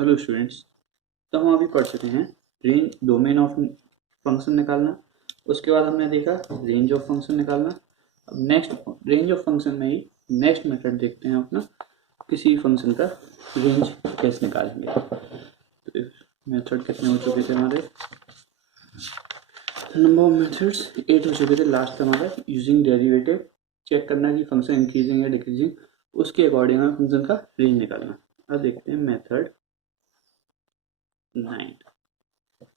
Hello students. तो हम अभी पढ़ चुके हैं रेंज डोमेन ऑफ फंक्शन निकालना। उसके बाद हमने देखा रेंज ऑफ फंक्शन निकालना। अब नेक्स्ट रेंज ऑफ फंक्शन में ही नेक्स्ट मेथड देखते हैं अपना, किसी फंक्शन का रेंज कैसे निकालेंगे। तो मेथड कितने हो चुके थे हमारे, नंबर ऑफ मेथड्स 8 हो चुके थे लास्ट हमारा। यूजिंग डेरिवेटिव चेक करना कि फंक्शन इंक्रीजिंग या डिक्रीजिंग, उसके अकॉर्डिंग हमें फंक्शन का रेंज निकालना। अब देखते हैं मेथड 9।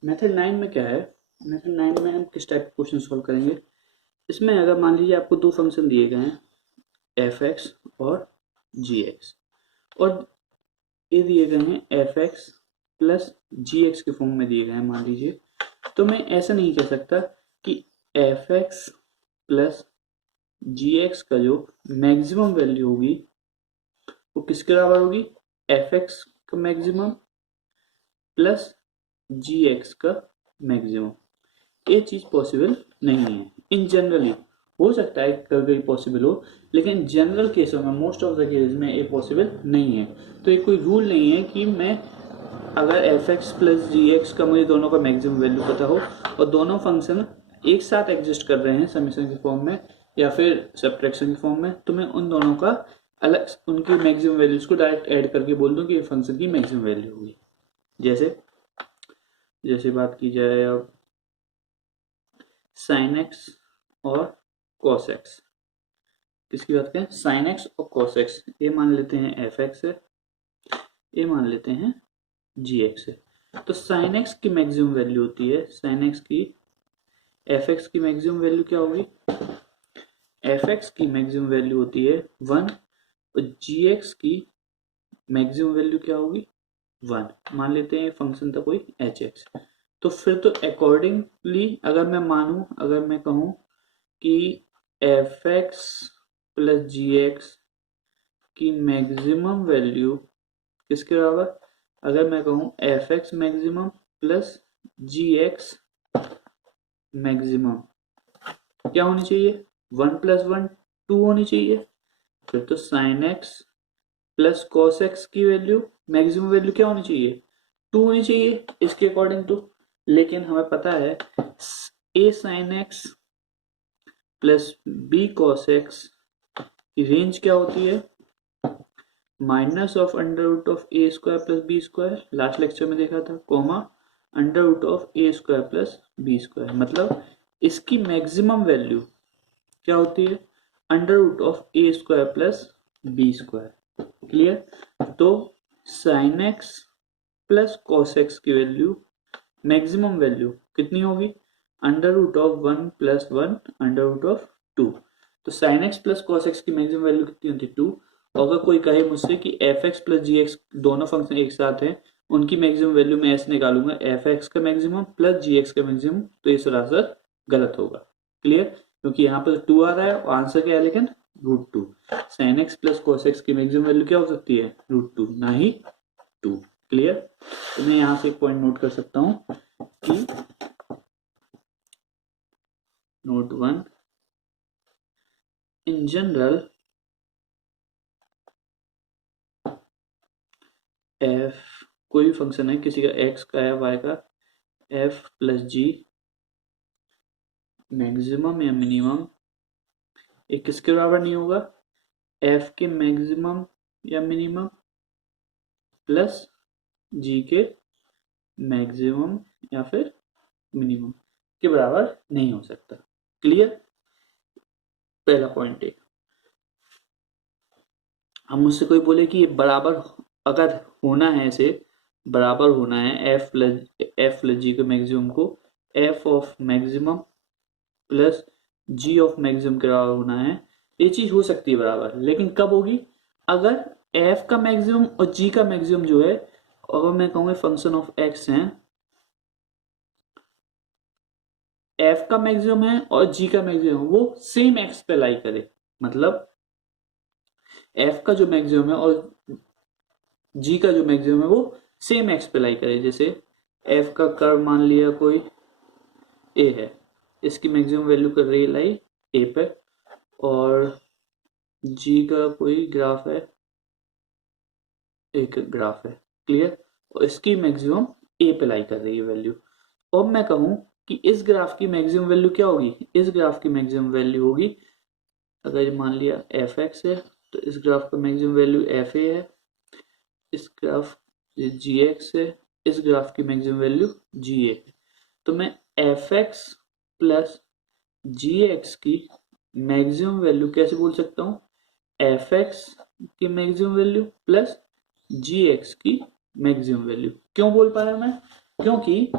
मेथड 9 में क्या है, मेथड 9 में हम किस टाइप का क्वेश्चन सॉल्व करेंगे। इसमें अगर मान लीजिए आपको दो फंक्शन दिए गए हैं एफ एक्स और जी एक्स, और ये दिए गए हैं F x plus g x के फॉर्म में दिए गए हैं मान लीजिए। तो मैं ऐसा नहीं कह सकता कि F x plus g x का जो मैक्सिमम वैल्यू होगी वो किसके बराबर होगी, एफ एक्स का मैक्सिमम प्लस जी एक्स का मैक्सिमम। ये चीज पॉसिबल नहीं है। इन जनरली हो सकता है कभी पॉसिबल हो, लेकिन जनरल केसों में मोस्ट ऑफ द केस में ये पॉसिबल नहीं है। तो ये कोई रूल नहीं है कि मैं अगर F x plus g x का मुझे दोनों का मैक्सिमम वैल्यू पता हो और दोनों फंक्शन एक साथ एग्जिस्ट कर रहे हैं समीशन के फॉर्म में या फिर सब्ट्रैक्शन के फॉर्म में, तो मैं उन दोनों का अलग उनकी मैक्सिमम वैल्यूज को डायरेक्ट ऐड करके बोल दूं कि ये फंक्शन की मैक्सिमम वैल्यू होगी। जैसे बात की जाए अब साइन एक्स और कॉस एक्स, किसकी बात करें, साइन एक्स और कॉस एक्स। ये मान लेते हैं एफ एक्स है, ये मान लेते हैं जी एक्स है। तो साइन एक्स की मैक्सिमम वैल्यू होती है, साइन एक्स की एफ एक्स की मैक्सिमम वैल्यू क्या होगी, एफ एक्स की मैक्सिमम वैल्यू होती है 1 और जी एक्स की मैक्सिमम वैल्यू क्या होगी 1। मान लेते हैं फंक्शन था कोई एच एक्स। तो फिर तो अकॉर्डिंगली अगर मैं मानूं, अगर मैं कहूं कि F x plus g x की मैक्सिमम वैल्यू किसके बराबर, अगर मैं कहूं F x maximum plus g x maximum क्या होनी चाहिए, 1 प्लस 1 2 होनी चाहिए। फिर तो sine x plus cos x की वैल्यू मैक्सिमम वैल्यू क्या होनी चाहिए, 2 होनी चाहिए इसके अकॉर्डिंग टू। लेकिन हमें पता है a sine x plus b cos x की रेंज क्या होती है, minus of under root of a square plus b square, last lecture में देखा था, comma under root of a square plus b square. मतलब इसकी मैक्सिमम वैल्यू क्या होती है, under root of a square plus b square. Clear. तो sine x plus cos x की वैल्यू मैक्सिमम वैल्यू कितनी होगी, under root of 1 plus 1 under root of 2। तो sine x plus cos x की maximum value कितनी होती है 2। और अगर कोई कहे मुझसे कि F x plus g x दोनों फंक्शन एक साथ हैं, उनकी मैक्सिमम वैल्यू मैं ऐसे निकालूंगा एफ एक्स का मैक्सिमम प्लस जी एक्स का मैक्सिमम, तो ये सरासर गलत होगा। क्लियर, क्योंकि यहाँ पर 2 आ रहा है और आंसर क्या है लेकिन √2। Sign x plus cos x की मैक्सिमम वैल्यू क्या हो सकती है √2, ना ही 2। क्लियर। तो मैं यहाँ से एक पॉइंट नोट कर सकता हूँ कि नोट 1, इन जनरल एफ कोई भी फंक्शन है किसी का एक्स का या वाई का, एफ प्लस जी मैक्सिमम या मिनिमम एक किसके बराबर नहीं होगा, एफ के मैक्सिमम या मिनिमम प्लस जी के मैक्सिमम या फिर मिनिमम के बराबर नहीं हो सकता। क्लियर, पहला पॉइंट है। हम मुझसे कोई बोले कि ये बराबर अगर होना है, ऐसे बराबर होना है एफ प्लस जी के मैक्सिमम को F of maximum plus G of maximum के बराबर होना है, ये चीज हो सकती है बराबर। लेकिन कब होगी, अगर एफ का मैक्सिमम और जी का मैक्सिमम जो है, अगर मैं कहूंगा फंक्शन ऑफ एक्स है, एफ का मैक्सिमम है और जी का मैक्सिमम वो सेम एक्स पे लाई करे। मतलब एफ का जो मैक्सिमम है और जी का जो मैक्सिमम है वो सेम एक्स पे लाई करे। जैसे एफ का कर्व मान लिया कोई ए है, इसकी मैक्सिमम वैल्यू कर रही है लाई ए पे, और जी का कोई ग्राफ है, एक ग्राफ है। क्लियर। और इसकी मैक्सिमम ए पे लाई कर रही है वैल्यू। अब मैं कहूं कि इस ग्राफ की मैक्सिमम वैल्यू क्या होगी, इस ग्राफ की मैक्सिमम वैल्यू होगी, अगर मान लिया एफ एक्स है तो इस ग्राफ का मैक्सिमम वैल्यू एफ ए है, इस ग्राफ जी एक्स है, इस ग्राफ की मैक्सिमम वैल्यू जी ए है। तो मैं F x plus g x की मैक्सिमम वैल्यू कैसे बोल सकता हूँ, एफ एक्स की maximum value plus g x की मैक्सिमम वैल्यू। क्यों बोल पा रहा मैं, क्योंकि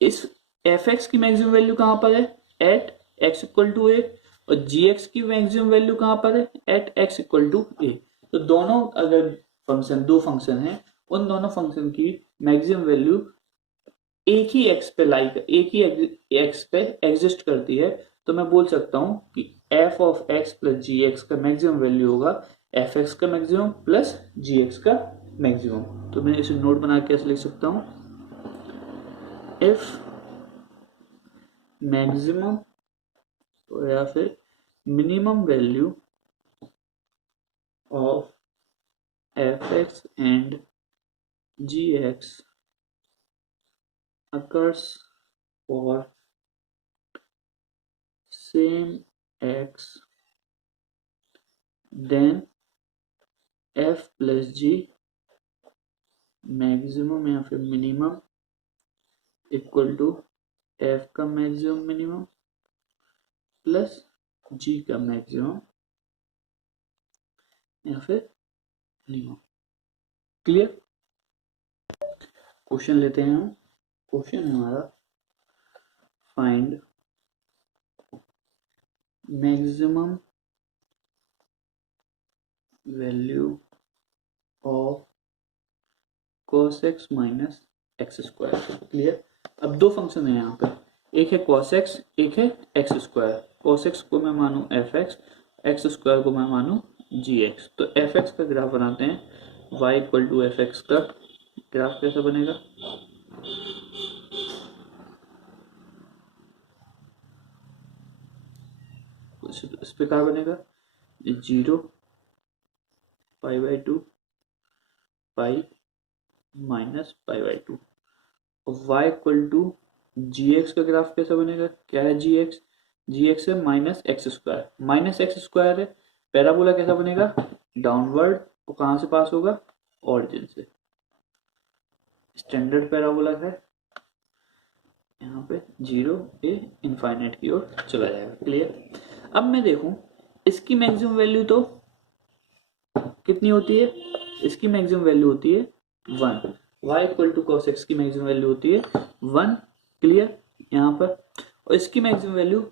इस एफ एक्स की मैक्सिमम वैल्यू कहां पर है, एट एक्स इक्वल टू ए, और जी एक्स की मैक्सिमम वैल्यू कहां पर है, एट एक्स इक्वल टू ए। तो दोनों अगर फंक्शन, दो फंक्शन है, उन दोनों फंक्शन की मैक्सिमम वैल्यू एक ही एक्स पे एक ही एक्स पे एग्जिस्ट करती है। तो मैं बोल सकता हूं कि f of x plus g x का मैक्सिमम वैल्यू होगा एफ एक्स का मैक्सिमम प्लस जी एक्स का मैक्सिमम। तो मैं इसे नोट बना के ऐसे लिख सकता हूं, इफ मैक्सिमम तो या फिर minimum value of F x and g x occurs for same x, then f plus g maximum या फिर मिनिमम इक्वल टू f का मैक्सिमम मिनिमम प्लस g का मैक्सिमम या फिर मिनिमम। क्लियर। क्वेश्चन लेते हैं हम। क्वेश्चन है हमारा, find maximum value of cos x minus x square. Clear. अब दो फंक्शन है यहाँ पे, एक है cos x, एक है एक्स स्क्वायर। cos x को मैं मानू एफ एक्स, एक्स स्क्वायर को मैं मानू जी एक्स। तो एफ एक्स का ग्राफ बनाते हैं, y equal to f x का ग्राफ कैसा बनेगा, इस प्रकार बनेगा, 0 pi by 2 pi minus pi by 2। y equal to g x का ग्राफ कैसा बनेगा, क्या है जी एक्स, जी एक्स है minus x square, minus x square है। पैराबोला कैसा बनेगा, डाउनवर्ड, वो कहां से पास होगा, ऑरिजिन से। स्टैंडर्ड पैराबोला है, यहाँ पे 0 ए इनफाइनाइट की ओर चला जाएगा। क्लियर। अब मैं देखूं इसकी मैक्सिमम वैल्यू तो कितनी होती है, इसकी मैक्सिमम वैल्यू होती है 1, y equal to cos x की मैक्सिमम वैल्यू होती है 1। क्लियर। यहाँ पर, और इसकी मैक्सिमम वैल्यू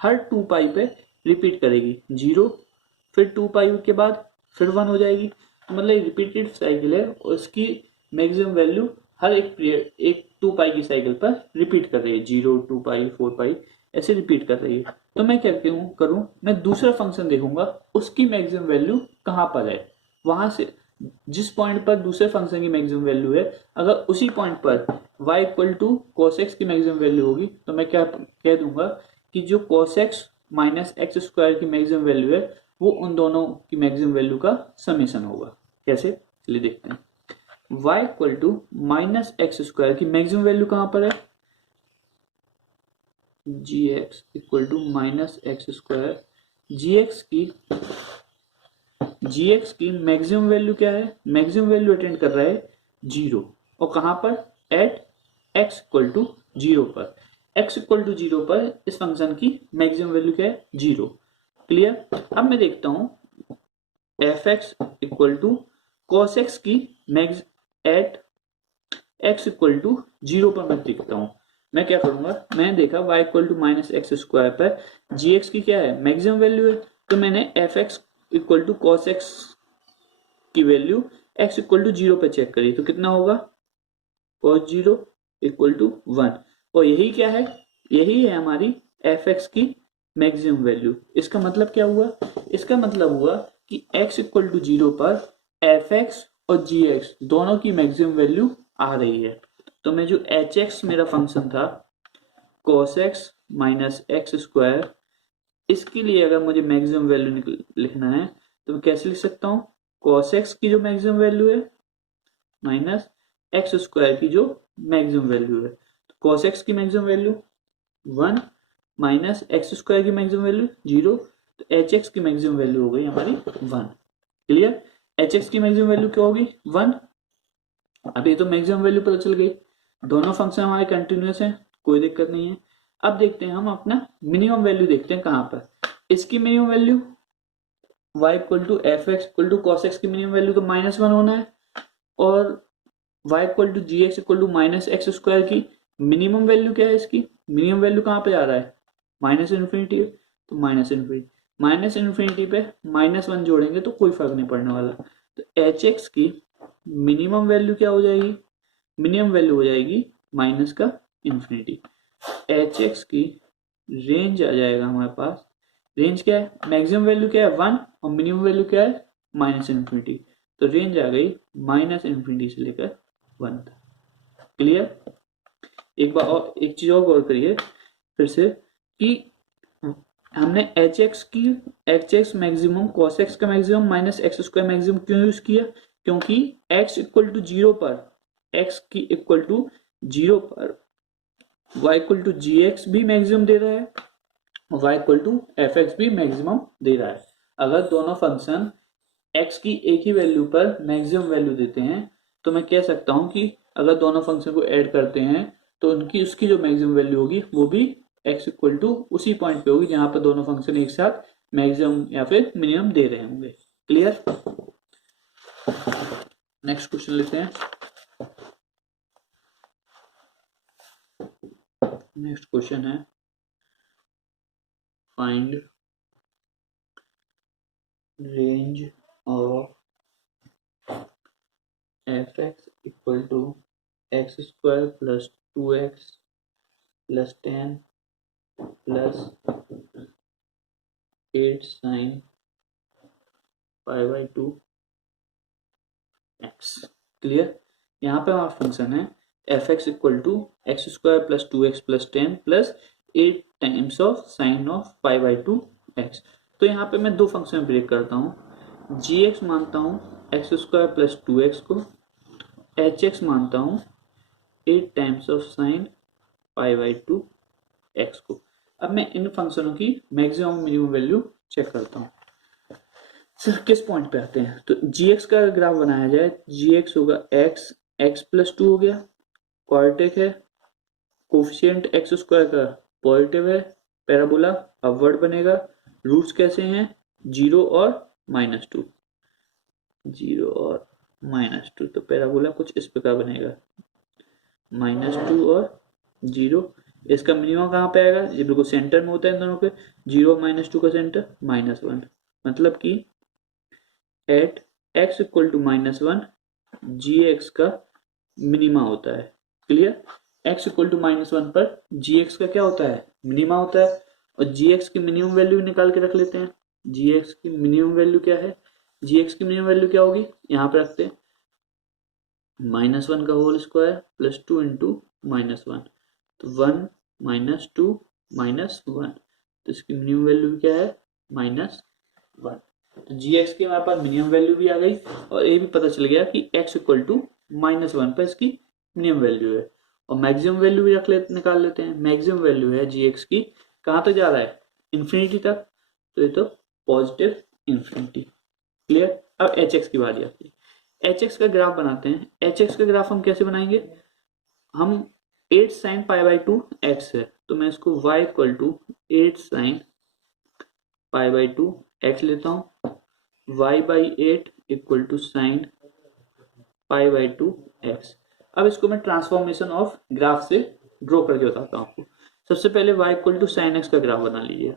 हर 2 पाई पे रिपीट करेगी, 0 फिर 2 पाई के बाद फिर 1 हो जाएगी। मतलब रिपीटेड साइकिल है, और इसकी मैक्सिमम वैल्यू हर एक पीरियड, एक 2 पाई की साइकिल पर रिपीट कर रही है, 0 2 पाई 4 पाई ऐसे रिपीट कर रही है। तो मैं क्या करूं, मैं दूसरा फंक्शन देखूंगा उसकी मैक्सिमम वैल्यू कहां पर है, वहां से जिस पॉइंट पर दूसरे फंक्शन की मैक्सिमम वैल्यू है, अगर उसी पॉइंट पर y equal to cos x की मैक्सिमम वैल्यू होगी, तो मैं क्या कह दूंगा कि जो cos x minus x square की मैक्सिमम वैल्यू है, वो उन दोनों की मैक्सिमम वैल्यू का समीशन होगा। कैसे, चलिए देखते हैं। y equal to minus x square की मैक्सिमम वैल्यू कहां पर है, g x equal to minus x square, g x की मैक्सिमम वैल्यू क्या है, मैक्सिमम वैल्यू अटेंड कर रहा है 0, और कहां पर, एट एक्स इक्वल टू 0 पर। एक्स इक्वल टू 0 पर इस फंक्शन की मैक्सिमम वैल्यू क्या है, 0। क्लियर। अब मैं देखता हूं f x equal to cos x की max at x equal to 0 पर मैं देखता हूं। मैं क्या करूंगा, मैंने देखा y equal to minus x square पर जी एक्स की क्या है, मैक्सिमम वैल्यू है। तो मैंने f x equal to cos x की वैल्यू x इक्वल टू 0 पर चेक करी, तो कितना होगा, cos 0 इक्वल टू 1। और यही क्या है, यही है हमारी एफ एक्स की मैक्सिमम वैल्यू। इसका मतलब क्या हुआ, इसका मतलब हुआ कि x इक्वल टू 0 पर एफ एक्स और जी एक्स दोनों की मैक्सिमम वैल्यू आ रही है। तो मैं जो एच एक्स मेरा फंक्शन था, cos x minus x square, इसके लिए अगर मुझे मैक्सिमम वैल्यू लिखना है, तो मैं कैसे लिख सकता हूँ, cos x की जो मैक्सिमम वैल्यू है माइनस एक्स स्क्वायर की जो मैक्सिमम वैल्यू है। तो कॉस एक्स की maximum value 1 minus x square की मैक्सिमम वैल्यू 0, तो एच एक्स की मैक्सिमम वैल्यू हो गई हमारी 1। क्लियर? एच एक्स की मैक्सिमम वैल्यू क्या होगी 1। अब ये तो मैक्सिमम वैल्यू पता चल गई, दोनों फंक्शन हमारे कंटिन्यूअस हैं, कोई दिक्कत नहीं है। अब देखते हैं हम अपना मिनिमम वैल्यू देखते हैं कहां पर। इसकी minimum value y equal to f x equal to cos x की मिनिमम वैल्यू तो -1 होना है, और y equal to g x equal to minus x square की मिनिमम वैल्यू क्या है, इसकी मिनिमम वैल्यू कहां पे जा रहा है माइनस इन्फिनिटी, तो माइनस इन्फिनिटी पे -1 जोड़ेंगे तो कोई फर्क नहीं पड़ने वाला। तो एच एक्स की मिनिमम वैल्यू क्या हो जाएगी, मिनिमम वैल्यू हो जाएगी माइनस का इन्फिनिटी। एच एक्स की रेंज आ जाएगा हमारे पास, रेंज क्या है, मैक्सिमम वैल्यू क्या है 1 और मिनिमम वैल्यू क्या है माइनस इन्फिनिटी, तो रेंज आ गई माइनस इन्फिनिटी से लेकर 1 तक। क्लियर? एक बार और एक चीज और गौर करिए फिर से कि हमने h x maximum cos x का maximum minus x square maximum क्यों यूज किया, क्योंकि x इक्वल टू 0 पर, x की इक्वल टू 0 पर y equal to g x भी मैक्सिमम दे रहा है, y equal to f x भी मैक्सिमम दे रहा है। अगर दोनों फंक्शन x की एक ही वैल्यू पर मैक्सिमम वैल्यू देते हैं तो मैं कह सकता हूं कि अगर दोनों फंक्शन को ऐड करते हैं तो उनकी उसकी जो मैक्सिमम वैल्यू होगी वो भी x इक्वल टू उसी पॉइंट पे होगी जहां पर दोनों फंक्शन एक साथ मैक्सिमम या फिर मिनिमम दे रहे होंगे। क्लियर? नेक्स्ट क्वेश्चन लेते हैं। नेक्स्ट क्वेश्चन है find range of F x equal to x square plus 2x plus 10 plus 8 sine pi by 2 x. Clear? यहाँ पे हमारा फंक्शन है f x equal to x square plus 2x plus 10 plus 8 times of sine of pi by 2 x. तो यहाँ पे मैं दो function break करता हूँ, जी एक्स मानता हूँ एक्स स्क्वायर प्लस 2x को, एच एक्स मानता हूँ 8 times of sign pi by 2 x को। अब मैं इन फंक्शनों की मैक्सिमम मिनिमम वैल्यू चेक करता हूँ। सर किस पॉइंट पे आते हैं, तो जी एक्स का ग्राफ बनाया जाए, जी एक्स होगा एक्स, एक्स प्लस 2 हो गया, क्वाड्रेटिक है, कोफिशिएंट एक्स स्क्वायर का पॉजिटिव है, पैराबोला अपवर्ड बनेगा, रूट्स कैसे हैं 0 और -2, 0 और -2, तो पैराबोला कुछ इस प्रकार बनेगा -2 और 0। इसका मिनिमम कहाँ पे आएगा, ये बिल्कुल सेंटर में होता है इन दोनों के, 0 -2 का सेंटर -1, मतलब कि at x equal to -1 g x का मिनिमा होता है। क्लियर? x इक्वल टू -1 पर जी एक्स का क्या होता है मिनिमा होता है, और जी एक्स की मिनिमम वैल्यू निकाल के रख लेते हैं। जी एक्स की मिनिमम वैल्यू क्या है, जी एक्स की मिनिमम वैल्यू क्या होगी, यहाँ पे रखते हैं -1 का होल स्क्वायर प्लस 2 इंटू -1, तो 1 -2 -1, तो इसकी मिनिमम वैल्यू क्या है -1। तो जी एक्स की हमारे पास मिनिमम वैल्यू भी आ गई और ये भी पता चल गया कि x इक्वल टू -1 पर इसकी मिनिमम वैल्यू है, और मैक्सिमम वैल्यू भी निकाल लेते हैं। मैक्सिमम वैल्यू है जी एक्स की कहाँ तक जा रहा है इन्फिनिटी तक, तो ये तो पॉजिटिव इन्फिनिटी। क्लियर? अब एच एक्स की बारी आती है, एच एक्स का ग्राफ बनाते हैं। एच एक्स का ग्राफ हम कैसे बनाएंगे, हम 8 साइन पाई बाई 2 एक्स है, तो मैं इसको y equal to 8 sine pi by 2 x लेता हूँ, y by 8 equal to sine pi by 2 x. अब इसको मैं ट्रांसफॉर्मेशन ऑफ ग्राफ से ड्रॉ करके बताता हूँ आपको। सबसे पहले y equal to sine x का ग्राफ बना लीजिए।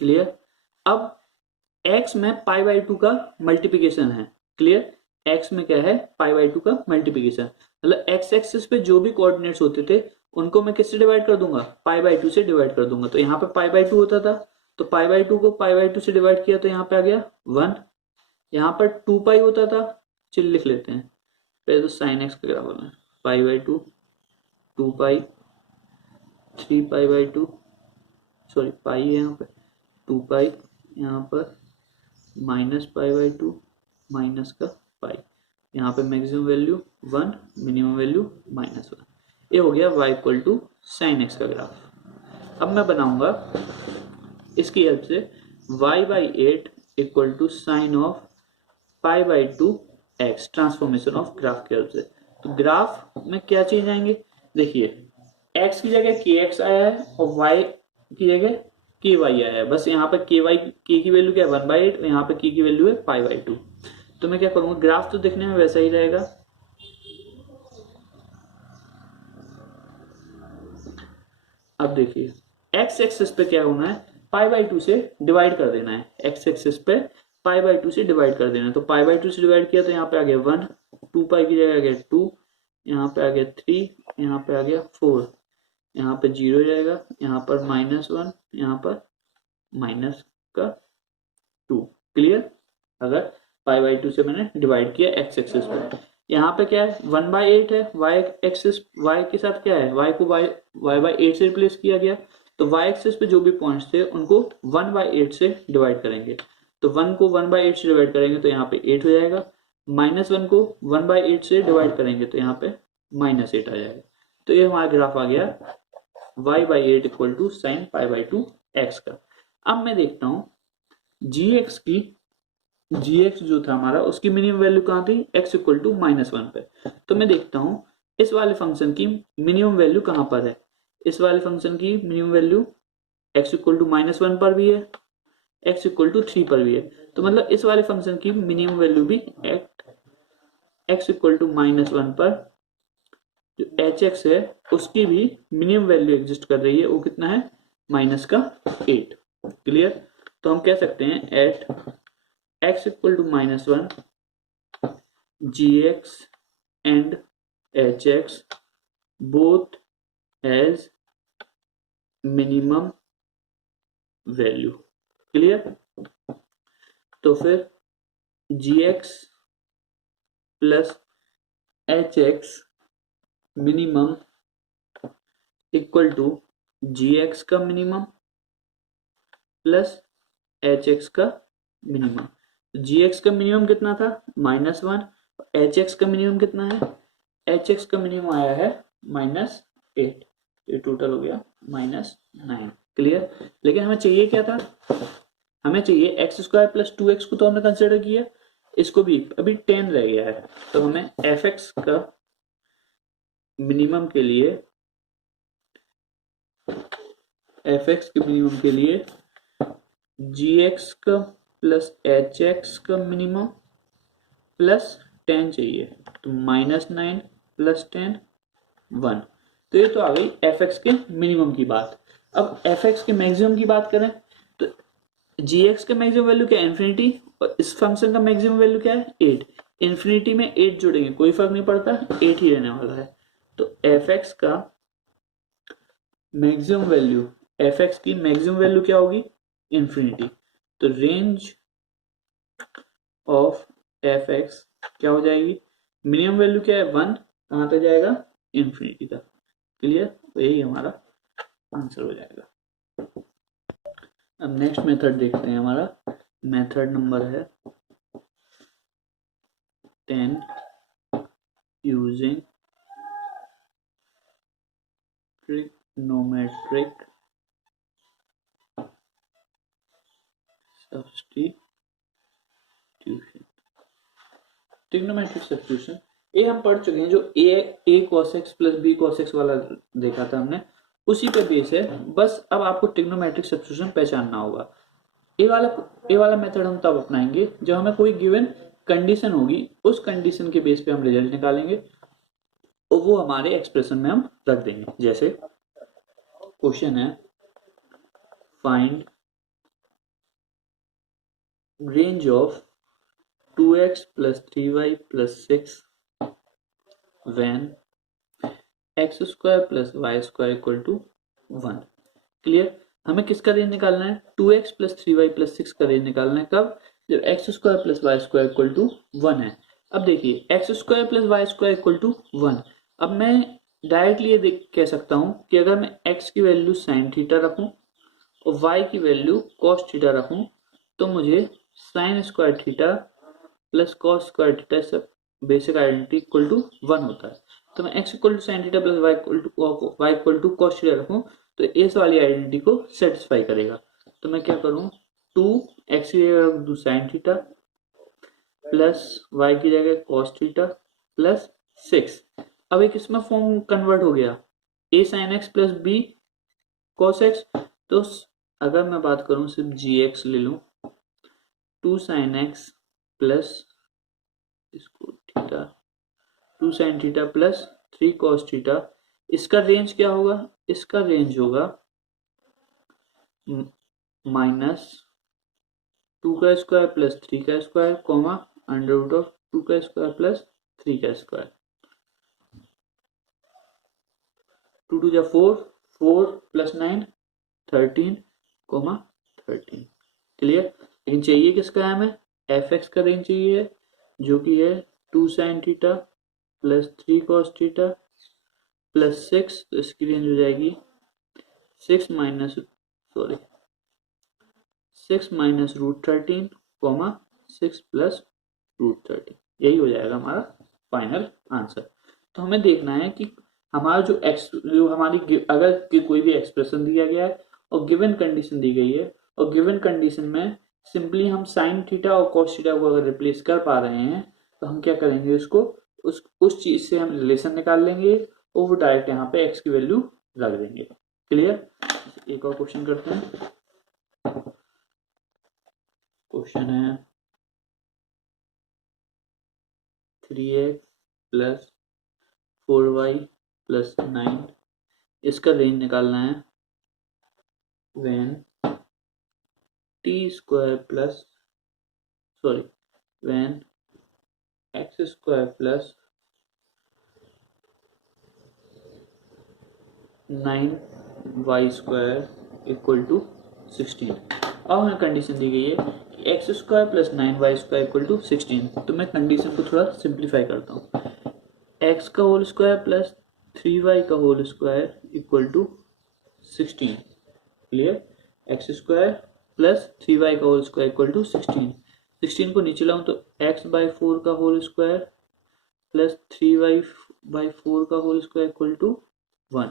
क्लियर? अब x में पाई बाई 2 का मल्टीप्लीकेशन है। क्लियर? x में क्या है पाई बाई 2 का मल्टीप्लीकेशन, मतलब x एक्सिस पे जो भी कोऑर्डिनेट्स होते थे उनको मैं किससे डिवाइड कर दूंगा, पाई बाई 2 से डिवाइड कर दूंगा। तो यहाँ पे पाई बाई 2 होता था, तो पाई बाई 2 को पाई बाई 2 से डिवाइड किया तो यहाँ पे आ गया 1। यहाँ पर 2 पाई होता था, चलिए लिख लेते हैं पहले तो साइन एक्स का ग्राफ बना, पाई by 2, 2 pi, 3 pi by 2, sorry पाई है यहाँ पे, 2 पाई यहाँ पर minus pi by to minus का पाई, यहाँ पे मैक्सिमम वैल्यू 1, मिनिमम वैल्यू -1। ये हो गया y equal to sine x का ग्राफ। अब मैं बनाऊंगा इसकी हेल्प से y by 8 equal to sine of pi by two x, transformation of graph की हेल्प से। तो ग्राफ में क्या चीज आएंगे, देखिए x की जगह kx आया है और y की जगह ky आया है। बस यहाँ पे k की वैल्यू क्या है 1/8 और यहाँ पे k की वैल्यू है पाई बाई टू। तो मैं क्या करूंगा, ग्राफ तो दिखने में वैसा ही रहेगा। अब देखिए x एक्सिस पे क्या होना है, पाई बाई टू से डिवाइड कर देना है। x एक्सिस पे पाई बाई टू से डिवाइड कर देना है। तो पाई बाई टू से डिवाइड किया तो यहाँ पे आ गया 1, 2 पाई की जगह आ गया 2, यहाँ पे आ गया 3, यहाँ पे आ गया 4, यहाँ पे 0 जाएगा, यहाँ पर -1, यहाँ पर माइनस का 2। क्लियर। अगर पाई बाई टू से मैंने डिवाइड किया x एक्सिस पे, यहाँ पे क्या है 1/8 है, y एक्सिस y के साथ क्या है, y को y/8 से रिप्लेस किया गया। तो y एक्सिस पे जो भी पॉइंट्स थे उनको 1/8 से डिवाइड करेंगे। तो 1 को 1/8 से डिवाइड करेंगे तो यहाँ पे 8 हो जाएगा, -1 को 1/8 से डिवाइड करेंगे तो यहाँ पे -8 आ जाएगा। तो ये हमारा ग्राफ आ गया y/8 equal to sine pi by two x का। अब मैं देखता हूँ gx जो था हमारा उसकी मिनिमम वैल्यू कहाँ थी, x इक्वल टू -1 पे। तो मैं देखता हूँ इस वाले फंक्शन की मिनिमम वैल्यू कहाँ पर है। इस वाले फंक्शन की minimum value x equal to -1 पर भी है, x इक्वल टू 3 पर भी है। तो मतलब इस वाले फंक्शन की मिनिमम वैल्यू भी x इक्वल टू -1 पर जो hx है उसकी भी मिनिमम वैल्यू एग्जिस्ट कर रही है। वो कितना है, -8। क्लियर। तो हम कह सकते हैं at x equal to -1 gx and hx both has minimum value। Clear. तो फिर gx plus hx minimum equal to gx का मिनिमम प्लस hx का मिनिमम। gx का मिनिमम कितना था -1, hx का मिनिमम कितना है, hx का मिनिमम आया है -8। ये टोटल हो गया -9। क्लियर। लेकिन हमें चाहिए क्या था, हमें चाहिए x² प्लस 2x को तो हमने कंसिडर किया, इसको भी अभी 10 रह गया है। तो हमें fx का मिनिमम के लिए gx का प्लस hx का मिनिमम प्लस 10 चाहिए। तो -9 प्लस 10 1। तो ये तो आ गई fx के मिनिमम की बात। अब fx के मैक्सिमम की बात करें तो gx का मैक्सिमम वैल्यू क्या है, इन्फिनिटी, और इस फंक्शन का मैक्सिमम वैल्यू क्या है 8। इन्फिनिटी में 8 जोड़ेंगे कोई फर्क नहीं पड़ता, 8 ही रहने वाला है। तो fx का मैक्सिमम वैल्यू, fx की मैक्सिमम वैल्यू क्या होगी, इन्फिनिटी। तो रेंज ऑफ fx क्या हो जाएगी, मिनिमम वैल्यू क्या है 1, कहां तक जाएगा, इन्फिनिटी तक। क्लियर। यही हमारा आंसर हो जाएगा। अब नेक्स्ट मेथड देखते हैं। हमारा मेथड नंबर है 10 using trigonometric substitution. Trigonometric substitution ये हम पढ़ चुके हैं, जो a cos x plus b cos x वाला देखा था हमने, उसी पे बेस है। बस अब आपको ट्रिग्नोमेट्रिक सब्स्टिट्यूशन पहचानना होगा। ये वाला मेथड हम तब अपनाएंगे जब हमें कोई गिवन कंडीशन होगी, उस कंडीशन के बेस पे हम रिजल्ट निकालेंगे और वो हमारे एक्सप्रेशन में हम रख देंगे। जैसे क्वेश्चन है find range of 2x plus 3y plus 6 when x² plus y² equal to 1। Clear. हमें किसका रेंज निकालना है, 2x प्लस 3y प्लस 6 का रेंज निकालना है। कब, जब x² plus y² equal to 1 है। अब देखिए x² plus y² equal to 1। अब मैं डायरेक्टली ये कह सकता हूं कि अगर मैं x की वैल्यू sin थीटा रखूं और y की वैल्यू cos थीटा रखूं तो मुझे sine square theta plus cos square theta सब बेसिक आइडेंटिटी इक्वल टू 1 होता है। तो मैं x equal to sine theta plus y equal to cos theta रखूँ तो इस वाली आइडेंटिटी को सेटिस्फाई करेगा। तो मैं क्या करूँ, 2x की जगह रख दूँ साइन थीटा प्लस y की जगह कॉस थीटा प्लस 6। अब एक इसमें फॉर्म कन्वर्ट हो गया, a sin x plus b cos x। तो अगर मैं बात करूं सिर्फ gx ले लूं, 2 sin x प्लस इसको theta 2 sin theta plus 3 cos theta, इसका रेंज क्या होगा, इसका रेंज होगा माइनस 2 का स्क्वायर प्लस 3 का square comma under root of 2 का स्क्वायर प्लस 3 का स्क्वायर। 2 2 जा 4, 4 प्लस 9 13 कॉमा 13। क्लियर। लेकिन चाहिए किसका है, हमें एफ एक्स का रेंज चाहिए जो कि है 2 sin theta plus 3 cos theta plus 6। तो इसकी रेंज हो जाएगी 6 minus root 13 comma 6 plus root 13। यही हो जाएगा हमारा फाइनल आंसर। तो हमें देखना है कि हमारा जो हमारी अगर कोई भी एक्सप्रेशन दिया गया है और गिवन कंडीशन दी गई है, और गिवन कंडीशन में सिंपली हम साइन थीटा और कॉस थीटा को अगर रिप्लेस कर पा रहे हैं तो हम क्या करेंगे, उसको उस चीज से हम रिलेशन निकाल लेंगे और वो डायरेक्ट यहाँ पे एक्स की वैल्यू रख देंगे। क्लियर। एक और क्वेश्चन करते हैं। क्वेश्चन है 3x प्लस 4y प्लस 9, इसका रेंज निकालना है when x square plus 9y square equal to 16। अब हमें कंडीशन दी गई है कि x square plus 9y square equal to 16। तो मैं कंडीशन को थोड़ा सिंप्लीफाई करता हूँ, x का होल स्क्वायर प्लस 3y का whole square equal to 16। Clear. X square plus 3y का होल स्क्वायर इक्वल टू 16 को नीचे लाऊं तो x बाई 4 का whole square plus 3y by 4 का होल स्क्वायर इक्वल टू 1।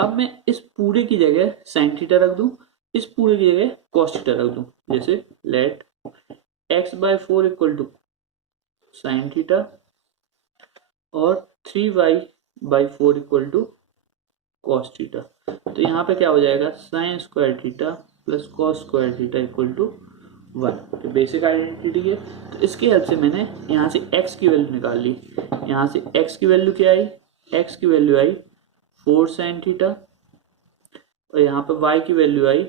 अब मैं इस पूरे की जगह साइन थीटा रख दूं, इस पूरे की जगह कॉस थीटा रख दूं। जैसे let x by 4 equal to sine theta और 3y by 4 equal to cos theta. तो यहाँ पे क्या हो जाएगा, sine square theta plus cos square theta equal to 1। तो बेसिक आइडेंटिटी है। तो इसकी हेल्प से मैंने यहाँ से x की वैल्यू निकाल ली। यहाँ से x की वैल्यू क्या आई, x की वैल्यू आई 4 साइन थीटा और यहाँ पे y की value I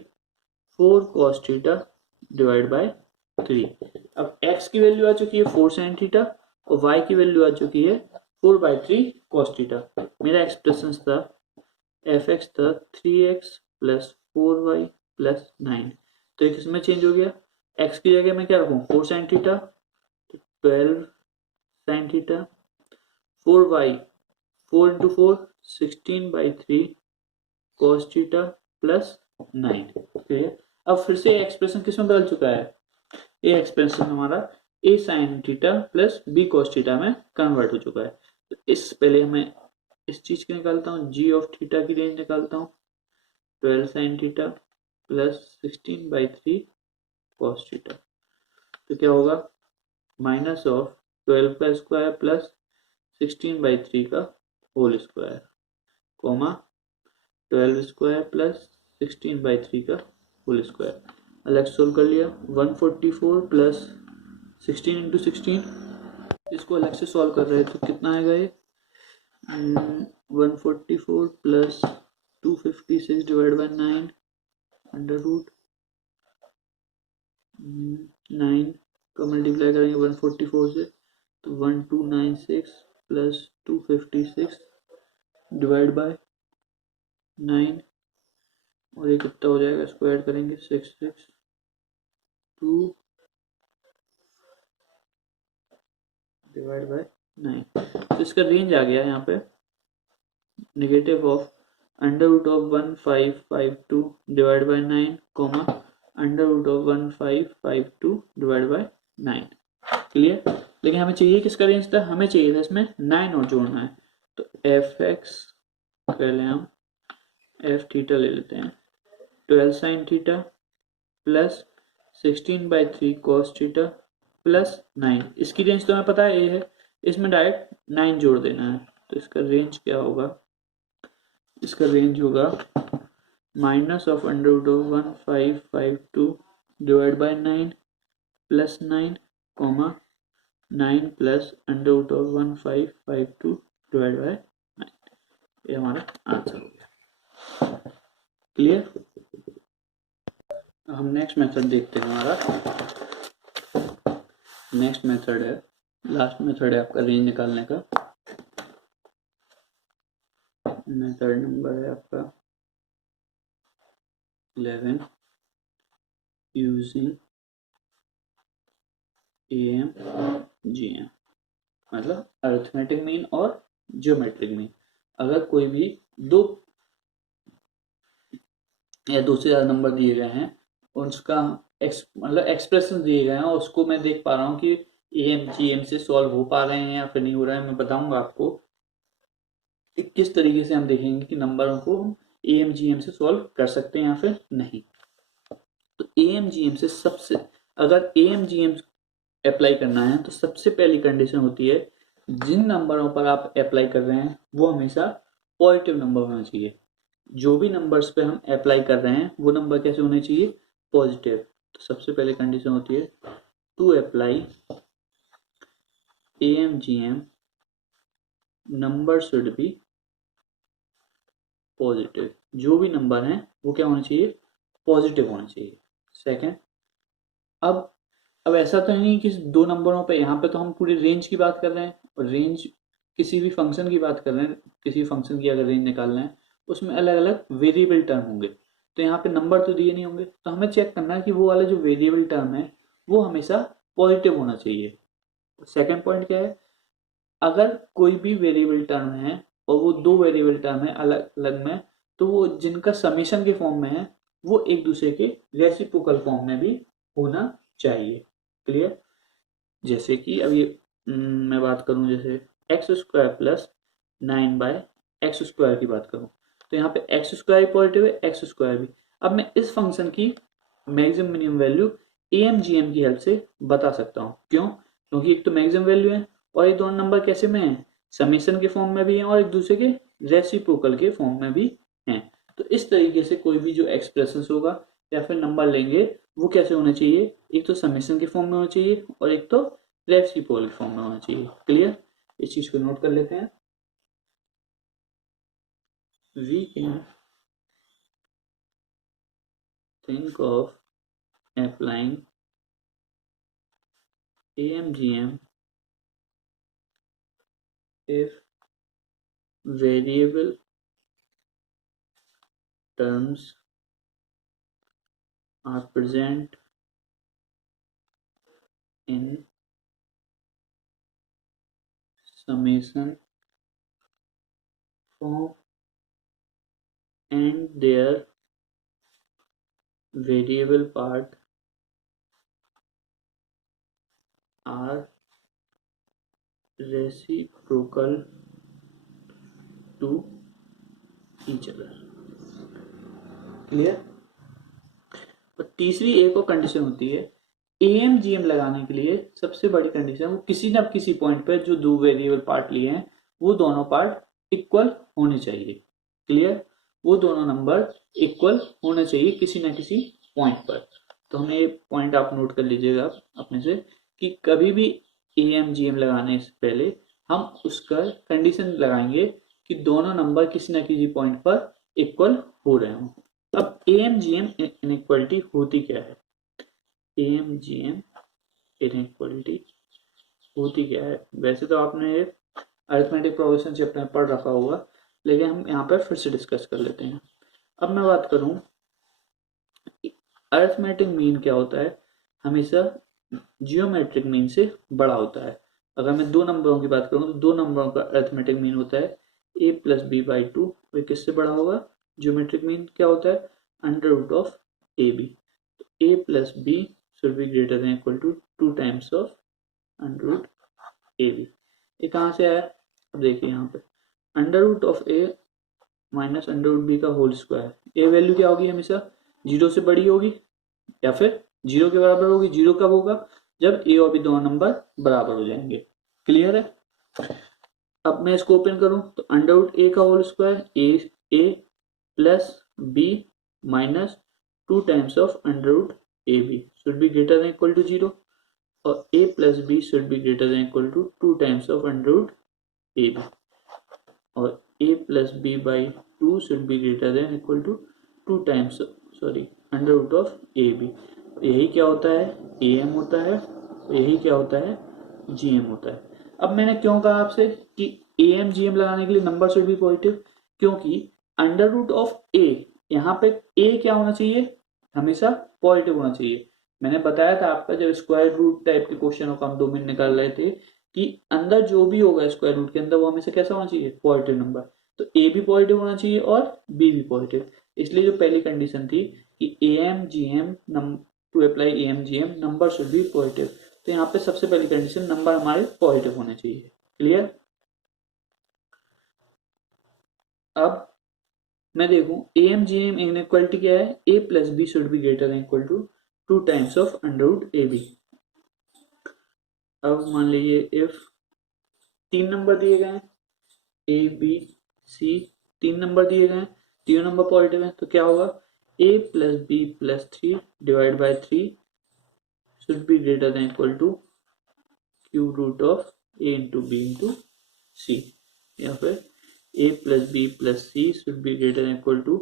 4 cos theta divide by 3। अब x की वैल्यू आ चुकी है 4 साइन थीटा और y की वैल्यू आ चुकी है 4/3 कॉस थीटा। मेरा एक्सप्रेशन था एफ एक्स था 3x प्लस 4y प्लस 9। तो एक इसमें चेंज हो गया, x की जगह मैं क्या रखूँ 4 sine theta, 12 sine theta, 4y 4 into 4 16/3 cos theta plus 9। Clear. अब फिर से एक्सप्रेशन किसमें बदल चुका है, ये एक्सप्रेशन हमारा a sign theta plus b cos theta में कन्वर्ट हो चुका है। तो इस पहले हमें इस चीज की निकालता हूँ, g ऑफ थीटा की रेंज निकालता हूँ 12 sign theta plus 16/3 cos theta. तो क्या होगा, माइनस ऑफ 12 का स्क्वायर प्लस 16/3 का whole square comma 12 square plus 16/3 का होल स्क्वायर। अलग सोल्व कर लिया, 144 प्लस 16 इंटू 16, इसको अलग से सॉल्व कर रहे हैं तो कितना आएगा ये 144 plus 256 divide by 9 under root 9 का मल्टीप्लाई करेंगे 144 से तो 1296 प्लस 256 डिवाइड बाय 9 और ये कितना हो जाएगा, स्क्वायर करेंगे 662 डिवाइड बाय 9। तो इसका रेंज आ गया यहाँ पे negative of under root of 1552 divide by 9 comma under root of 1552 divide by 9। Clear. लेकिन हमें चाहिए किसका रेंज था, हमें चाहिए था इसमें 9 और जोड़ना है। तो एफ एक्स पहले हम एफ थीटा ले लेते हैं, 12 sign theta plus 16/3 cos theta plus 9। इसकी रेंज तो हमें पता है ये है, इसमें डायरेक्ट 9 जोड़ देना है। तो इसका रेंज क्या होगा, इसका रेंज होगा minus of under root of 1552 divide by 9 plus 9 comma 9 plus under root of 1552 divide by 9। ये हमारा आंसर हो गया। क्लियर। हम नेक्स्ट मेथड देखते हैं। हमारा नेक्स्ट मेथड है, लास्ट मेथड है आपका रेंज निकालने का। मेथड नंबर है आपका 11 यूजिंग AMGM, मतलब अरिथमेटिक मीन और ज्योमेट्रिक मीन। अगर कोई भी दो या दो से ज्यादा नंबर दिए गए हैं, उसका मतलब एक्सप्रेशन दिए गए हैं, और उसको मैं देख पा रहा हूँ कि AMGM से सॉल्व हो पा रहे हैं या फिर नहीं हो रहा है, मैं बताऊंगा आपको कि किस तरीके से हम देखेंगे कि नंबरों को हम AMGM से सॉल्व कर सकते हैं या फिर नहीं। तो AMGM से सबसे, अगर AMGM अप्लाई करना है तो सबसे पहली कंडीशन होती है, जिन नंबरों पर आप अप्लाई कर रहे हैं वो हमेशा पॉजिटिव नंबर होना चाहिए। जो भी नंबर्स पे हम अप्लाई कर रहे हैं वो नंबर कैसे होने चाहिए, पॉजिटिव। तो सबसे पहले कंडीशन होती है to apply AMGM number should be positive. जो भी नंबर हैं वो क्या होना चाहिए, पॉजिटिव होना चाहिए। सेकंड, अब ऐसा तो नहीं कि दो नंबरों पे, यहाँ पे तो हम पूरी रेंज की बात कर रहे हैं, और रेंज किसी भी फंक्शन की बात कर रहे हैं। किसी फंक्शन की अगर रेंज निकालना है उसमें अलग अलग वेरिएबल टर्म होंगे, तो यहाँ पे नंबर तो दिए नहीं होंगे। तो हमें चेक करना है कि वो वाला जो वेरिएबल टर्म है वो हमेशा पॉजिटिव होना चाहिए। सेकेंड पॉइंट क्या है, अगर कोई भी वेरिएबल टर्म है और वो दो वेरिएबल टर्म है अलग अलग में, तो वो जिनका समेशन के फॉर्म में है वो एक दूसरे के रेसिप्रोकल फॉर्म में भी होना चाहिए। क्लियर। जैसे कि अब ये मैं बात करूं, जैसे एक्स स्क्वायर प्लस 9/x² की बात करूं, तो यहाँ पे x² पॉजिटिव है, एक्स स्क्वायर भी। अब मैं इस फंक्शन की मैक्सिमम मिनिमम वैल्यू AMGM की हेल्प से बता सकता हूँ। क्यों, क्योंकि एक तो मैक्सिमम वैल्यू है और ये दोनों नंबर कैसे में है, समेशन के फॉर्म में भी है और एक दूसरे के रेसिप्रोकल के फॉर्म में भी है। तो इस तरीके से कोई भी जो एक्सप्रेशन होगा या फिर नंबर लेंगे वो कैसे होना चाहिए, एक तो समेशन के फॉर्म में होना चाहिए और एक तो रेसिप्रोकल के फॉर्म में होना चाहिए। क्लियर। इस चीज को नोट कर लेते हैं। We can think of applying AMGM if variable terms are present in summation form and their variable part are reciprocal to each other। Clear. और तीसरी एक और कंडीशन होती है, AMGM लगाने के लिए सबसे बड़ी कंडीशन, वो किसी न किसी पॉइंट पर जो दो वेरिएबल पार्ट लिए हैं वो दोनों पार्ट इक्वल होने चाहिए। क्लियर। वो दोनों नंबर इक्वल होना चाहिए किसी न किसी पॉइंट पर। तो हमें ये पॉइंट आप नोट कर लीजिएगा अपने से कि कभी भी AMGM लगाने से पहले हम उसका कंडीशन लगाएंगे कि दोनों नंबर किसी न किसी पॉइंट पर इक्वल हो रहे हों। अब AMGM इनइक्वालिटी होती क्या है, AMGM इनइक्वालिटी होती क्या है, वैसे तो आपने ये अरिथमेटिक प्रोग्रेशन चैप्टर में पढ़ रखा होगा, लेकिन हम यहाँ पर फिर से डिस्कस कर लेते हैं। अब मैं बात करूं, अरिथमेटिक मीन क्या होता है, हमेशा जियोमेट्रिक मीन से बड़ा होता है। अगर मैं दो नंबरों की बात करूं तो दो नंबरों का अरिथमेटिक मीन होता है a+b/2, और किससे बड़ा होगा, जियोमेट्रिक मीन क्या होता है, अंडर रूट ऑफ AB। तो a plus b should be greater than equal to 2 times of under root A B. ये कहाँ से आया? अब देखिए यहाँ पे under root of A minus under root B का होल स्क्वायर। ए वैल्यू क्या होगी? हमेशा 0 से बड़ी होगी या फिर 0 के बराबर होगी। 0 कब होगा? जब ए और बी दोनों नंबर बराबर हो जाएंगे। क्लियर है? अब मैं इसको ओपन करूं तो अंडर रूट ए का whole square A plus B minus 2 times of under root A B should be greater than equal to 0 और a plus B should be greater than equal to 2 times of under root A B और a plus B by 2 should be greater than equal to 2 times under root of A B. यही क्या होता है? am होता है। यही क्या होता है? gm होता है। अब मैंने क्यों कहा आपसे कि am gm लगाने के लिए नंबर शुड बी पॉजिटिव? क्योंकि अंडर रूट ऑफ a, यहाँ पे a क्या होना चाहिए? हमेशा पॉजिटिव होना चाहिए। मैंने बताया था आपका जब स्क्वायर रूट टाइप के क्वेश्चनों का हम डोमेन निकाल रहे थे कि अंदर जो भी होगा स्क्वायर रूट के अंदर वो हमेशा कैसा होना चाहिए? Positive number. तो ए भी पॉजिटिव होना चाहिए और बी भी पॉजिटिव। इसलिए जो पहली कंडीशन थी कि am gm to apply am gm number should be positive, तो यहाँ पे सबसे पहली कंडीशन नंबर हमारे पॉजिटिव होने चाहिए। क्लियर? अब मैं देखूं am gm इनइक्वालिटी क्या है? a plus B should be greater than equal to 2 times of under root A B. अब मान लीजिए इफ 3 नंबर दिए गए हैं ए बी सी, 3 नंबर दिए गए हैं, तीनों नंबर पॉजिटिव है, तो क्या होगा? a plus B plus 3 divide by 3 should be greater than equal to cube root of a into B into c, या फिर a plus B plus c should be greater than equal to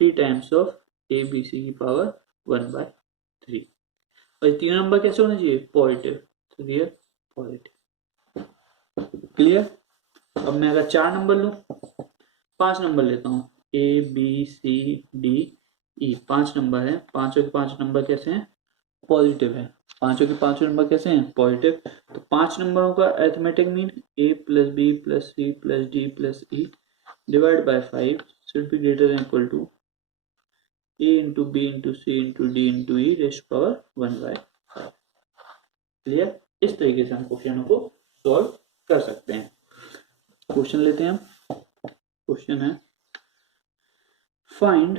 3 times of A B c की power 1/3। और ये तीनों number कैसे होने चाहिए? Positive. तो रियल पॉजिटिव। क्लियर? अब मैं अगर 4 नंबर लूं, 5 नंबर लेता हूं, A B C D E, 5 number है। पांचों के 5 नंबर कैसे हैं? पॉजिटिव है। पांचों के 5 नंबर कैसे हैं? पॉजिटिव। तो 5 नंबरों का arithmetic mean A plus B plus C plus D plus E divide by 5 should be greater than equal to a into B into C into D into E raised power 1/5। Clear? इस तरीके से हम क्वेश्चनों को solve कर सकते हैं। Question लेते हैं हम। क्वेश्चन है find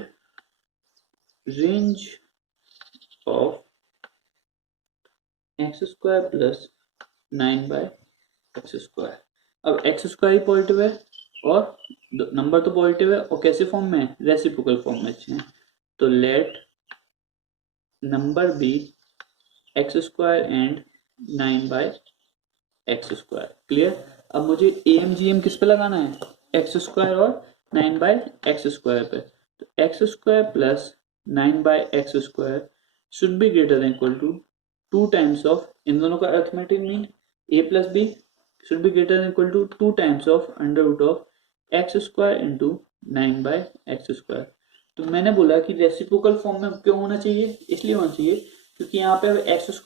range of x square plus 9/x²। अब एक्स स्क्वायर ही पॉजिटिव है और नंबर तो पॉजिटिव है और कैसे फॉर्म में? रेसिप्रोकल फॉर्म में अच्छे हैं। तो let number B x² and 9/x²। Clear? अब मुझे am किस पे लगाना है? x² और 9/x² पे। तो x² plus 9/x² should be greater than equal to 2 times of, इन दोनों का arithmetic mean a plus B should be greater than equal to 2 times of under root of x² into 9/x²। तो मैंने बोला कि reciprocal form में क्यों होना चाहिए? इसलिए होना चाहिए क्योंकि यहाँ पे x²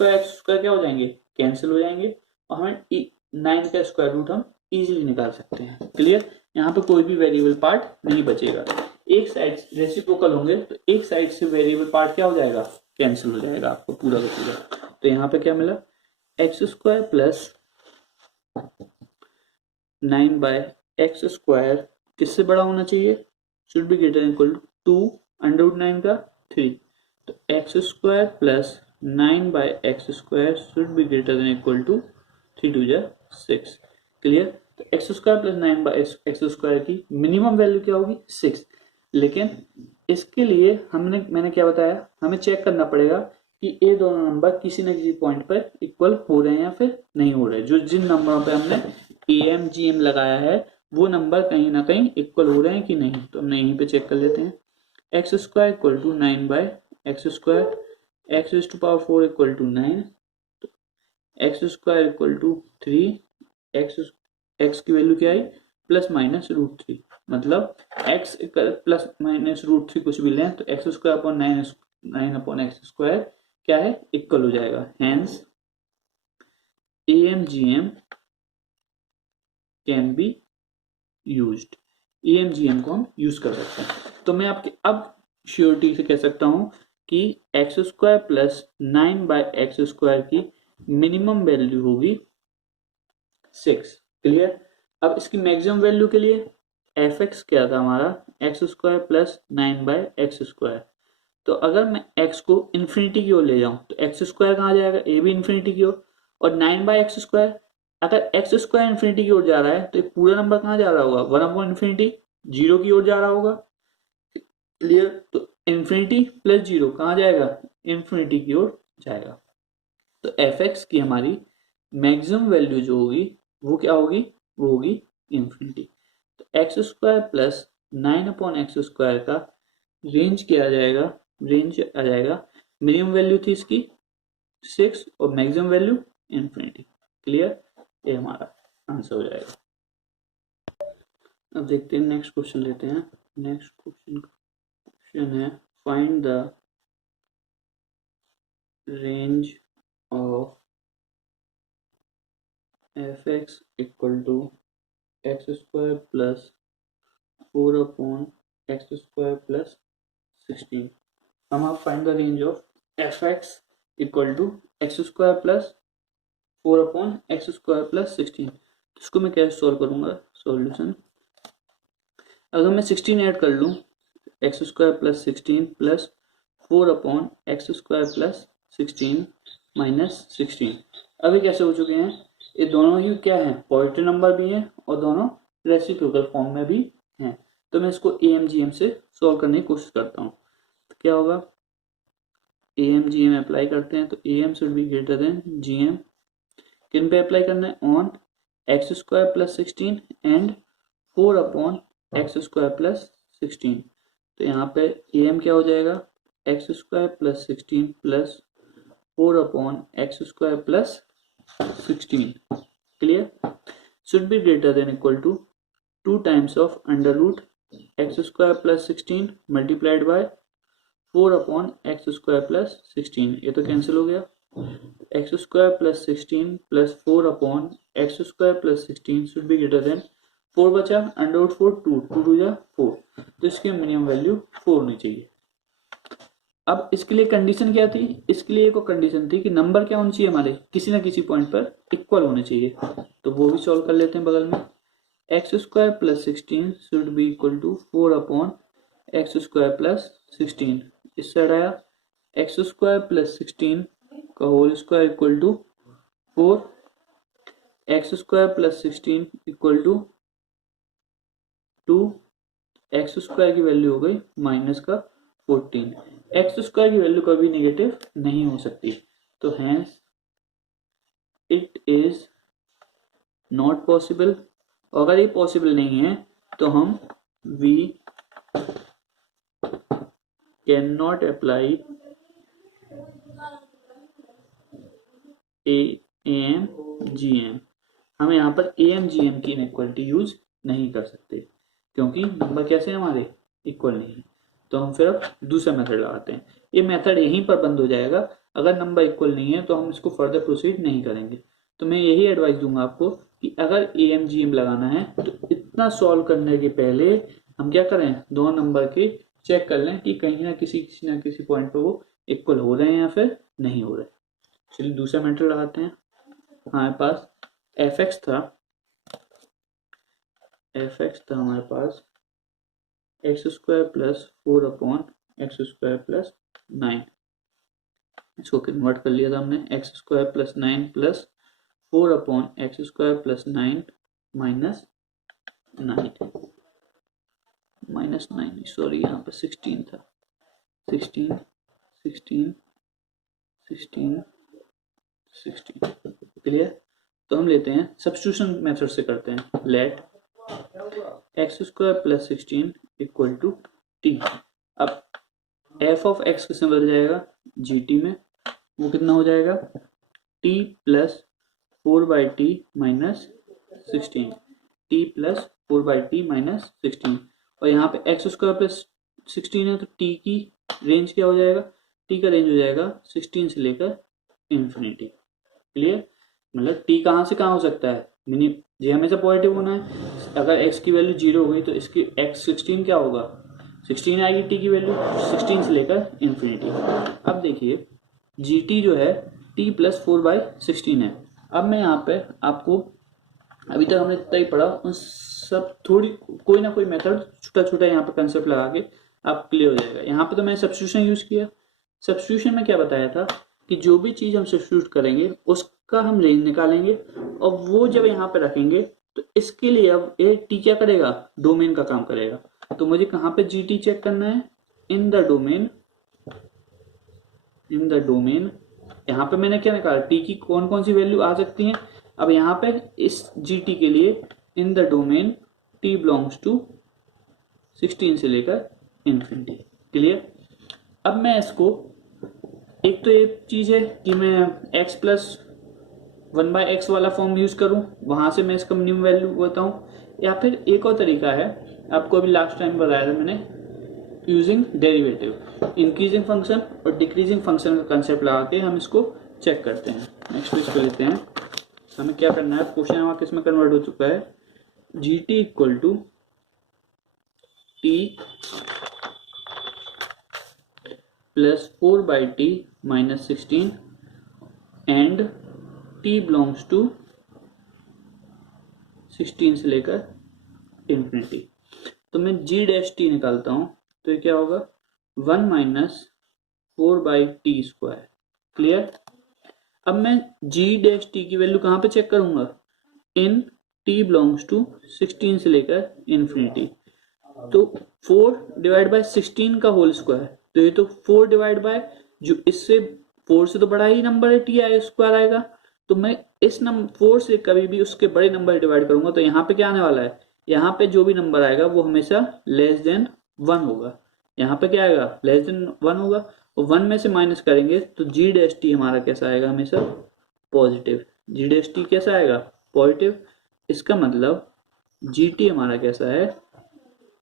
क्या हो जाएंगे? कैंसिल हो जाएंगे और हमें 9 का स्क्वायर रूट हम इजीली निकाल सकते हैं। क्लियर? यहाँ पे कोई भी वेरिएबल पार्ट नहीं बचेगा। एक साइड रेसिप्रोकल होंगे तो एक साइड से वेरिएबल पार्ट क्या हो जाएगा? कैंसिल हो जाएगा आपको पूरा का पूरा। तो यहाँ पे क्या मिला? x² प्लस 9/x² किससे बड़ा होना चाहिए? Should be greater equal to 2 under root 9 का 3। तो x² plus 9/x² should be greater than equal to 3 2 6। Clear? तो x² प्लस 9/x² की मिनिमम वैल्यू क्या होगी? 6। लेकिन इसके लिए मैंने क्या बताया? हमें चेक करना पड़ेगा कि ये दोनों नंबर किसी न किसी पॉइंट पर इक्वल हो रहे हैं या फिर नहीं हो रहे। जो जिन नंबरों पे हमने am gm लगाया है वो नंबर कहीं ना कहीं इक्वल हो रहे हैं कि नहीं। तो हमने यहीं पे चेक कर लेते हैं। x² equal to 9/x², x raised to power 4 equal to 9, x² equal to 3, x की वैल्यू क्या आई? Plus minus root 3। मतलब x प्लस माइनस रूट 3 कुछ भी लें तो x² अपॉन 9 अपॉन x² क्या है? इक्वल हो जाएगा। Hence am gm can be used. am gm को हम यूज कर सकते हैं। तो मैं आपके अब श्योरिटी से कह सकता हूं कि एक्स स्क्वायर प्लस 9/x² की मिनिमम वैल्यू होगी 6। क्लियर। अब इसकी मैक्सिमम वैल्यू के लिए एफ एक्स क्या था हमारा, x² प्लस 9/x²। तो अगर मैं x को इन्फिनिटी की ओर ले जाऊं तो x² कहाँ जाएगा, ए भी इन्फिनिटी की ओर, और 9/x², अगर x² इन्फिनिटी की ओर जा रहा है तो ये पूरा नंबर कहाँ जा रहा होगा, 1/∞ 0 की ओर जा रहा होगा। क्लियर। तो इन्फिनिटी प्लस 0 कहाँ जाएगा, इन्फिनिटी की ओर जाएगा। तो एफ एक्स की हमारी मैक्सिमम वैल्यू जो होगी वो क्या होगी, वो होगी इन्फिनिटी। तो x² प्लस 9/x² का रेंज क्या आ जाएगा, रेंज आ जाएगा, मिनिमम वैल्यू थी इसकी 6 और मैक्सिमम वैल्यू इन्फिनिटी। क्लियर। ये हमारा आंसर हो जाएगा। अब देखते हैं नेक्स्ट क्वेश्चन लेते हैं। नेक्स्ट क्वेश्चन है find the range of F x equal to x² plus 4/x² plus 16। हम आप find the range of F x equal to x² plus 4/x² plus 16। इसको मैं कैसे सॉल्व करूंगा, सॉल्यूशन, अगर मैं 16 ऐड कर लूँ, x² plus 16 plus 4/x² plus 16 minus 16। अभी कैसे हो चुके हैं, ये दोनों ही क्या है, पॉजिटिव नंबर भी हैं और दोनों रेसिप्रोकल फॉर्म में भी हैं। तो मैं इसको AMGM से सॉल्व करने की कोशिश करता हूँ। तो क्या होगा, AMGM अप्लाई करते हैं तो AM should be greater then GM। किन पे अप्लाई करना है, on x² plus 16 and 4/x² plus 16। तो यहाँ पे AM क्या हो जाएगा, x² plus 16 plus 4/x² plus 16। Clear. Should be greater than equal to 2 times of √x² plus 16 multiplied by 4/x² plus 16। ये तो कैंसिल हो गया, x² plus 16 plus 4/x² plus 16 should be greater than 4 बचा, √4 2 जा 4, तो इसकी मिनिमम वैल्यू 4 होनी चाहिए। अब इसके लिए कंडीशन क्या थी, इसके लिए एक कंडीशन थी कि नंबर क्या होना चाहिए हमारे, किसी ना किसी पॉइंट पर इक्वल होने चाहिए। तो वो भी सॉल्व कर लेते हैं बगल में। x² plus 16 should be equal to 4/x² plus 16। इस साइड आया x² प्लस 16 का whole square equal to 4, x² plus 16 equal to 2, x² की वैल्यू हो गई माइनस का 14। x² की वैल्यू कभी नेगेटिव नहीं हो सकती, तो hence it is not possible. अगर ये पॉसिबल नहीं है तो हम we can not apply AMGM। हम यहाँ पर AMGM की इनइक्वालिटी यूज नहीं कर सकते क्योंकि नंबर कैसे हमारे इक्वल नहीं है। तो हम फिर अब दूसरा मेथड लगाते हैं। ये मेथड यहीं पर बंद हो जाएगा, अगर नंबर इक्वल नहीं है तो हम इसको फर्दर प्रोसीड नहीं करेंगे। तो मैं यही एडवाइस दूंगा आपको कि अगर AMGM लगाना है तो इतना सॉल्व करने के पहले हम क्या करें, दोनों नंबर के चेक कर लें कि कहीं ना किसी पॉइंट पर वो इक्वल हो रहे हैं या फिर नहीं हो रहे। चलिए दूसरा मेथड लगाते हैं। हमारे पास f(x) था हमारे पास x² प्लस 4/x² प्लस 9। इसको कन्वर्ट कर लिया था हमने, x² plus 9 plus 4/x² plus 9 minus 9 sorry यहाँ पर 16 था, 16 क्लियर। तो हम लेते हैं सब्स्टिट्यूशन मेथड से करते हैं। Let x² plus 16 equal to t। अब f ऑफ x किसमें बदल जाएगा, gt में, वो कितना हो जाएगा t plus 4/t minus 16, t plus 4/t minus 16। और यहाँ पे x² प्लस 16 है तो t की रेंज क्या हो जाएगा, t का रेंज हो जाएगा 16 से लेकर इन्फिनिटी। क्लियर। मतलब t कहाँ से कहाँ हो सकता है, ये हमेशा पॉजिटिव होना है। अगर x की वैल्यू 0 हुई तो इसकी x16 क्या होगा, 16 आएगी टी की वैल्यू, 16 से लेकर इन्फिनिटी। अब देखिए जी टी जो है टी प्लस 4/16 है। अब मैं यहाँ पे आपको अभी तक हमने जितना ही पढ़ा उन सब थोड़ी कोई ना कोई मेथड छोटा छोटा यहाँ पे कंसेप्ट लगा के आप क्लियर हो जाएगा। यहाँ पे तो मैंने सब्स्टिट्यूशन यूज किया। सब्स्टिट्यूशन में क्या बताया था कि जो भी चीज हम सब्स्टिट्यूट करेंगे उसका हम रेंज निकालेंगे और वो जब यहाँ पे रखेंगे तो इसके लिए अब ये टी क्या करेगा, डोमेन का काम करेगा। तो मुझे कहाँ पे जी टी चेक करना है, इन the domain. In the domain यहाँ पे मैंने क्या निकाला, टी की कौन कौन सी वैल्यू आ सकती है। अब यहाँ पे इस जी टी के लिए in the domain T belongs to 16 से लेकर इन्फिनिटी। क्लियर। अब मैं इसको एक तो ये चीज है कि मैं x प्लस 1/x वाला फॉर्म यूज करूं, वहां से मैं इसका मिनिमम वैल्यू बताऊं, या फिर एक और तरीका है आपको अभी लास्ट टाइम बताया था मैंने, यूजिंग डेरिवेटिव। इंक्रीजिंग फंक्शन और डिक्रीजिंग फंक्शन का कंसेप्ट लगा के हम इसको चेक करते हैं। नेक्स्ट पेज पे लेते हैं। हमें क्या करना है, क्वेश्चन हमारा किस में कन्वर्ट हो चुका है, G T equal to T plus 4/t minus 16 and t belongs to 16 से लेकर इन्फिनिटी। तो मैं g डैश टी निकालता हूं तो ये क्या होगा, 1 माइनस 4/t स्क्वायर। क्लियर। अब मैं g डैश टी की वैल्यू कहां पे चेक करूंगा, इन t बिलोंग्स टू 16 से लेकर इन्फिनिटी। तो 4/16 का होल स्क्वायर, तो ये तो 4/, जो इससे 4 से तो बड़ा ही नंबर है टी आए स्क्वायर आएगा। तो मैं इस नंबर 4 से कभी भी उसके बड़े नंबर डिवाइड करूंगा तो यहाँ पे क्या आने वाला है, यहाँ पे जो भी नंबर आएगा वो हमेशा लेस देन 1 होगा। यहाँ पे क्या आएगा, लेस देन 1 होगा, और 1 में से माइनस करेंगे तो जी डैश टी हमारा कैसा आएगा, हमेशा पॉजिटिव। जी डैश टी कैसा आएगा, पॉजिटिव। इसका मतलब जी टी हमारा कैसा है,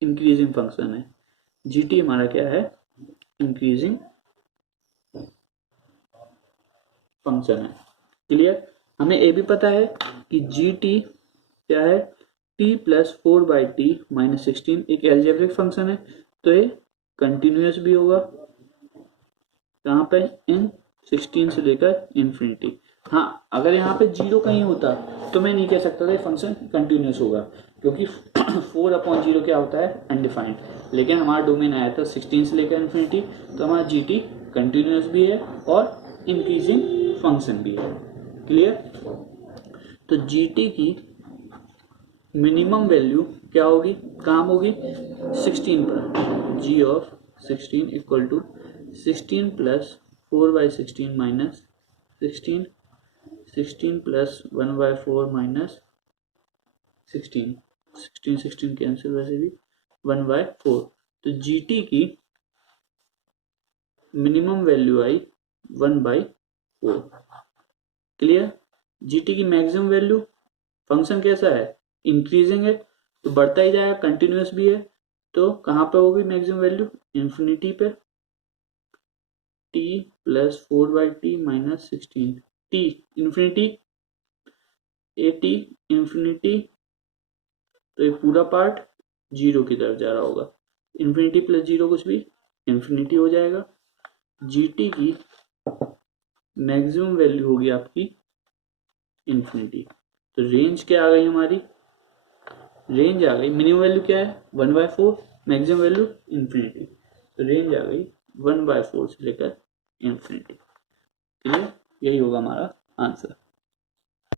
इंक्रीजिंग फंक्शन है। जी टी हमारा क्या है, इंक्रीजिंग फंक्शन है। क्लियर। हमें ये भी पता है कि जी टी क्या है, टी प्लस 4/t माइनस 16 एक एल्जेब्रिक फंक्शन है, तो ये कंटिन्यूअस भी होगा कहाँ पे, इन 16 से लेकर इन्फिनिटी। हाँ, अगर यहाँ पे 0 कहीं होता तो मैं नहीं कह सकता था ये फंक्शन कंटिन्यूअस होगा, क्योंकि 4/0 क्या होता है, अनडिफाइंड। लेकिन हमारा डोमेन आया था 16 से लेकर इन्फिनिटी, तो हमारा जी टी कंटिन्यूअस भी है और इंक्रीजिंग फंक्शन भी है। क्लियर। तो जी टी की मिनिमम वैल्यू क्या होगी, कहाँ होगी, 16 पर। G of 16 equal to 16 plus 4/16 minus 16, 16 plus 1/4 minus 16, 16 cancel, वैसे भी 1/4। तो जी टी की मिनिमम वैल्यू आई 1/4। क्लियर। जी टी की मैक्सिमम वैल्यू, फंक्शन कैसा है, इंक्रीजिंग है तो बढ़ता ही जाएगा, कंटिन्यूअस भी है, तो कहाँ पे होगी मैक्सिमम वैल्यू, इन्फिनिटी पे। t plus 4/t minus 16, t infinity, A T infinity, तो ये पूरा पार्ट 0 की तरफ जा रहा होगा। इन्फिनिटी प्लस 0 कुछ भी इन्फिनिटी हो जाएगा। जी टी की मैक्सिमम वैल्यू होगी आपकी इन्फिनिटी। तो रेंज क्या आ गई हमारी, रेंज आ गई, मिनिमम वैल्यू क्या है 1/4, मैक्सिमम वैल्यू इन्फिनिटी, तो रेंज आ गई 1/4 से लेकर इन्फिनिटी। क्लियर। यही होगा हमारा आंसर।